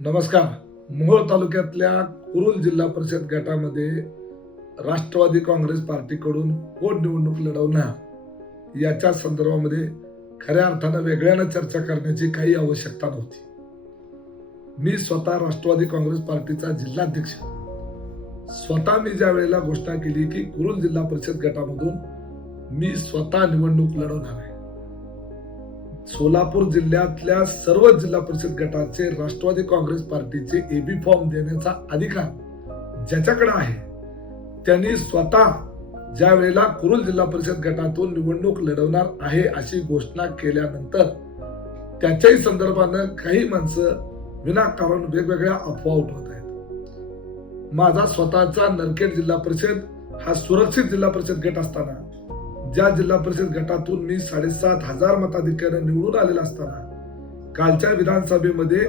नमस्कार. मोहोळ तालुक्यातल्या कुरुल जिल्हा परिषद गटामध्ये राष्ट्रवादी काँग्रेस पार्टीकडून कोण निवडणूक लढवणार याच्या संदर्भामध्ये खऱ्या अर्थानं वेगळ्यानं चर्चा करण्याची काही आवश्यकता नव्हती. मी स्वतः राष्ट्रवादी काँग्रेस पार्टीचा जिल्हाध्यक्ष. स्वतः मी ज्या वेळेला घोषणा केली की कुरुल जिल्हा परिषद गटामधून मी स्वतः निवडणूक लढवणार आहे. सोलापूर जिल्ह्यातल्या सर्व जिल्हा परिषद गटाचे राष्ट्रवादी काँग्रेस पार्टीचे एबी फॉर्म देण्याचा अधिकार ज्याच्याकडे आहे त्यांनी स्वतः ज्या वेळेला कुरुल जिल्हा परिषद गटातून निवडणूक लढवणार आहे अशी घोषणा केल्यानंतर त्याच्याही संदर्भानं काही माणसं विनाकारण वेगवेगळ्या अफवा उठवत आहेत. माझा स्वतःचा नरखेड जिल्हा परिषद हा सुरक्षित जिल्हा परिषद गट असताना ज्या जिल्हा परिषद गटातून मी 7,500 मताधिक्याने निवडून आलेला असताना कालच्या विधानसभेमध्ये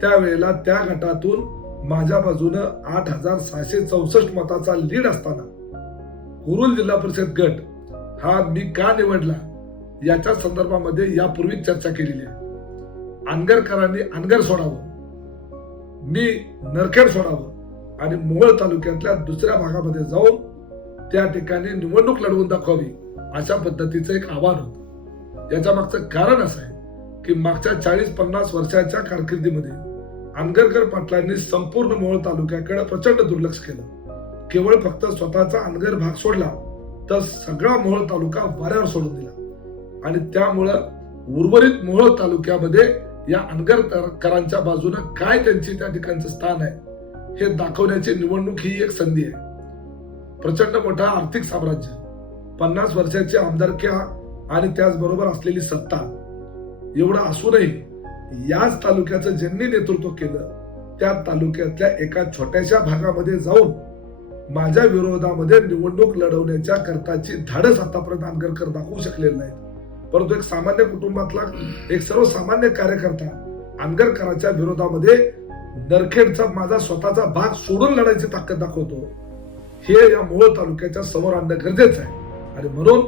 त्यावेळेला त्या गटातून माझ्या बाजूनं 8,664 मताचा लीड असताना कुरुल जिल्हा परिषद गट हा मी का निवडला याच्या संदर्भामध्ये यापूर्वी चर्चा केलेली आहे. अनगरकरांनी अनगर सोडावं, मी नरखेड सोडावं आणि मोहोळ तालुक्यातल्या दुसऱ्या भागामध्ये जाऊन त्या ठिकाणी निवडणूक लढवून दाखवावी अशा पद्धतीचं एक आव्हान होतं. याच्या मागचं कारण असं आहे की मागच्या 40-50 वर्षाच्या कारकिर्दीमध्ये अनगरकर पाटलांनी संपूर्ण मोहोळ तालुक्याकडे प्रचंड दुर्लक्ष केलं. केवळ फक्त स्वतःचा अनगर भाग सोडला तर सगळा मोहोळ तालुका वाऱ्यावर सोडून दिला आणि त्यामुळं उर्वरित मोहोळ तालुक्यामध्ये या अनगरकरांच्या बाजूने काय त्यांची त्या ठिकाणचं स्थान आहे हे दाखवण्याची निवडणूक ही एक संधी आहे. प्रचंड मोठा आर्थिक साम्राज्य, 50 वर्षाची आमदारक्या आणि त्याचबरोबर असलेली सत्ता एवढं असूनही याच तालुक्याचं ज्यांनी नेतृत्व केलं त्या तालुक्यातल्या एका छोट्याशा भागामध्ये जाऊन माझ्या विरोधामध्ये निवडणूक लढवण्याच्या करताची धाडस आतापर्यंत अनगरकर दाखवू शकलेले नाहीत. परंतु एक सामान्य कुटुंबातला एक सर्वसामान्य कार्यकर्ता अनगरकरांच्या विरोधामध्ये नरखेडचा माझा स्वतःचा भाग सोडून लढायची ताकद दाखवतो हे या मोहोळ तालुक्याच्या समोर आणणं गरजेचं आहे. आणि म्हणून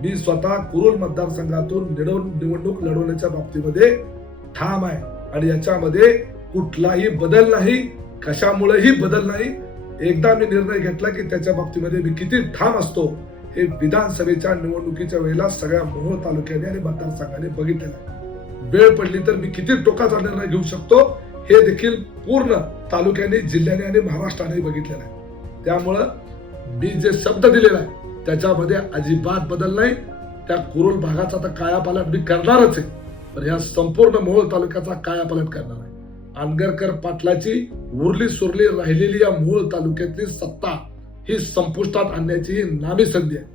मी स्वतः कुरुल मतदारसंघातून निवडणूक लढवण्याच्या बाबतीमध्ये ठाम आहे आणि याच्यामध्ये कुठलाही बदल नाही, कशामुळेही बदल नाही. एकदा मी निर्णय घेतला की त्याच्या बाबतीमध्ये मी किती ठाम असतो हे विधानसभेच्या निवडणुकीच्या वेळेला सगळ्या मोहोळ तालुक्याने आणि मतदारसंघाने बघितलेलं आहे. वेळ पडली तर मी किती टोकाचा निर्णय घेऊ शकतो हे देखील पूर्ण तालुक्याने, जिल्ह्याने आणि महाराष्ट्राने बघितलेलं आहे. त्यामुळं मी जे शब्द दिलेला आहे त्याच्यामध्ये अजिबात बदल नाही. त्या कुरुल भागाचा तर कायापालट मी करणारच आहे, पण या संपूर्ण मोहोळ तालुक्याचा कायापालट करणार आहे. अनगरकर पाटलाची उरली सुरली राहिलेली या मोहोळ तालुक्यातली सत्ता ही संपुष्टात आणण्याची ही नामी संधी आहे.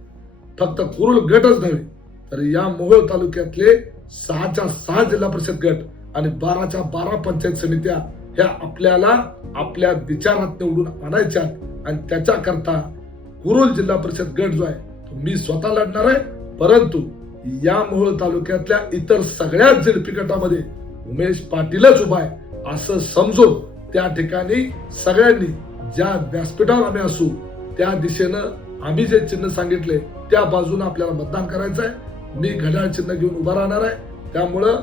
फक्त कुरुल गटच नव्हे तर या मोहोळ तालुक्यातले 6च्या 6 जिल्हा परिषद गट आणि 12च्या 12 पंचायत समित्या ह्या आपल्याला आपल्या विचारात निवडून आणायच्या आणि त्याच्या करता कुरुल जिल्हा परिषद गट जो आहे तो मी स्वतः लढणार आहे. परंतु या मोहोळ तालुक्यातल्या इतर सगळ्याच झेडपी गटामध्ये उमेश पाटीलच उभा आहे असं समजून त्या ठिकाणी सगळ्यांनी ज्या व्यासपीठावर आम्ही असू त्या दिशेनं आम्ही जे चिन्ह सांगितले त्या बाजूने आपल्याला मतदान करायचं आहे. मी घड्याळ चिन्ह घेऊन उभा राहणार आहे. त्यामुळं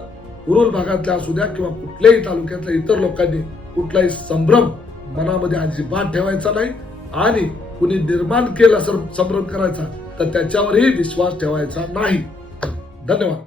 कुरुल भागातल्या असू द्या किंवा कुठल्याही तालुक्यातल्या इतर लोकांनी कुठलाही संभ्रम मनामध्ये अजिबात ठेवायचा नाही आणि कुणी निर्माण केला संभ्रम करायचा तर त्याच्यावरही विश्वास ठेवायचा नाही. धन्यवाद.